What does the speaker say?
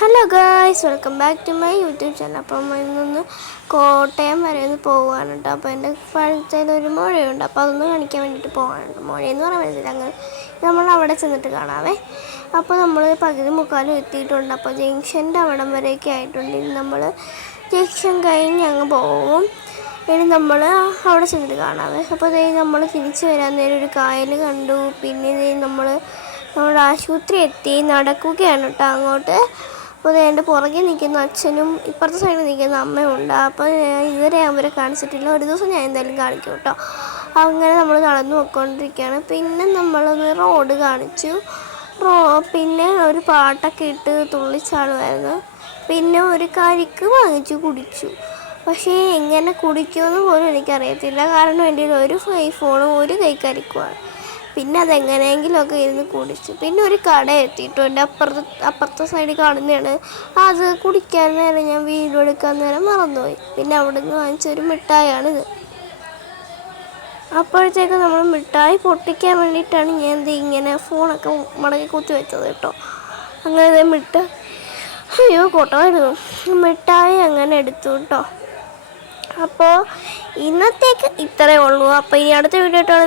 Hello guys, welcome back to my YouTube channel. അപ്പം ഇന്നൊന്ന് കോട്ടയം വരെ ഒന്ന് പോകാണ് കേട്ടോ. അപ്പോൾ എൻ്റെ പഴുത്തതിലൊരു മുഴയുണ്ട്, അപ്പോൾ അതൊന്ന് കാണിക്കാൻ വേണ്ടിയിട്ട് പോകാനുണ്ട്. മുഴയെന്ന് പറയാൻ പറ്റില്ല, അങ്ങനെ നമ്മൾ അവിടെ ചെന്നിട്ട് കാണാവേ. അപ്പോൾ നമ്മൾ പകുതി മുക്കാലും എത്തിയിട്ടുണ്ട്. അപ്പോൾ ജംഗ്ഷൻ്റെ അവിടം വരെയൊക്കെ ആയിട്ടുണ്ട്. ഇനി നമ്മൾ ജംഗ്ഷൻ കഴിഞ്ഞ് അങ്ങ് പോകും. ഇനി നമ്മൾ അവിടെ ചെന്നിട്ട് കാണാവേ. അപ്പോൾ നമ്മൾ തിരിച്ച് വരാൻ നേരം ഒരു കായൽ കണ്ടു. പിന്നെ നമ്മുടെ ആശുപത്രി എത്തി, നടക്കുകയാണ് കേട്ടോ അങ്ങോട്ട്. അപ്പോൾ എൻ്റെ പുറകെ നിൽക്കുന്ന അച്ഛനും ഇപ്പുറത്തെ സൈഡിൽ നിൽക്കുന്ന അമ്മയും ഉണ്ട്. അപ്പോൾ ഇതുവരെ അവരെ കാണിച്ചിട്ടില്ല, ഒരു ദിവസം ഞാൻ എന്തായാലും കാണിക്കും കേട്ടോ. അങ്ങനെ നമ്മൾ നടന്നു പോയിക്കൊണ്ടിരിക്കുകയാണ്. പിന്നെ നമ്മളൊന്ന് റോഡ് കാണിച്ചു. പിന്നെ ഒരു പാട്ടൊക്കെ ഇട്ട് തുള്ളിച്ചാടുമായിരുന്നു. പിന്നെ ഒരു കരിക്ക് വാങ്ങിച്ചു കുടിച്ചു. പക്ഷേ എങ്ങനെ കുടിക്കുമെന്ന് പോലും എനിക്കറിയത്തില്ല, കാരണം എൻ്റെ ഒരു ഐഫോണും ഒരു കൈക്കരിക്കുമാണ്. പിന്നെ അതെങ്ങനെയെങ്കിലുമൊക്കെ ഇരുന്ന് കുടിച്ചു. പിന്നെ ഒരു കട എത്തിയിട്ടുണ്ട്, അപ്പുറത്തെ സൈഡിൽ കാണുന്നതാണ്. അത് കുടിക്കാൻ നേരം ഞാൻ വീഡിയോ എടുക്കാൻ നേരം മറന്നുപോയി. പിന്നെ അവിടെ നിന്ന് വാങ്ങിച്ചൊരു മിഠായിയാണിത്. അപ്പോഴത്തേക്ക് നമ്മൾ മിഠായി പൊട്ടിക്കാൻ വേണ്ടിയിട്ടാണ് ഞാൻ ഇങ്ങനെ ഫോണൊക്കെ മടക്കി കുത്തി വെച്ചത് കേട്ടോ. അങ്ങനെ കൊട്ടമായിരുന്നു മിഠായി അങ്ങനെ എടുത്തു കേട്ടോ. അപ്പോൾ ഇന്നത്തേക്ക് ഇത്രയേ ഉള്ളൂ. അപ്പോൾ ഇനി അടുത്ത വീഡിയോ ഇട്ടാണ്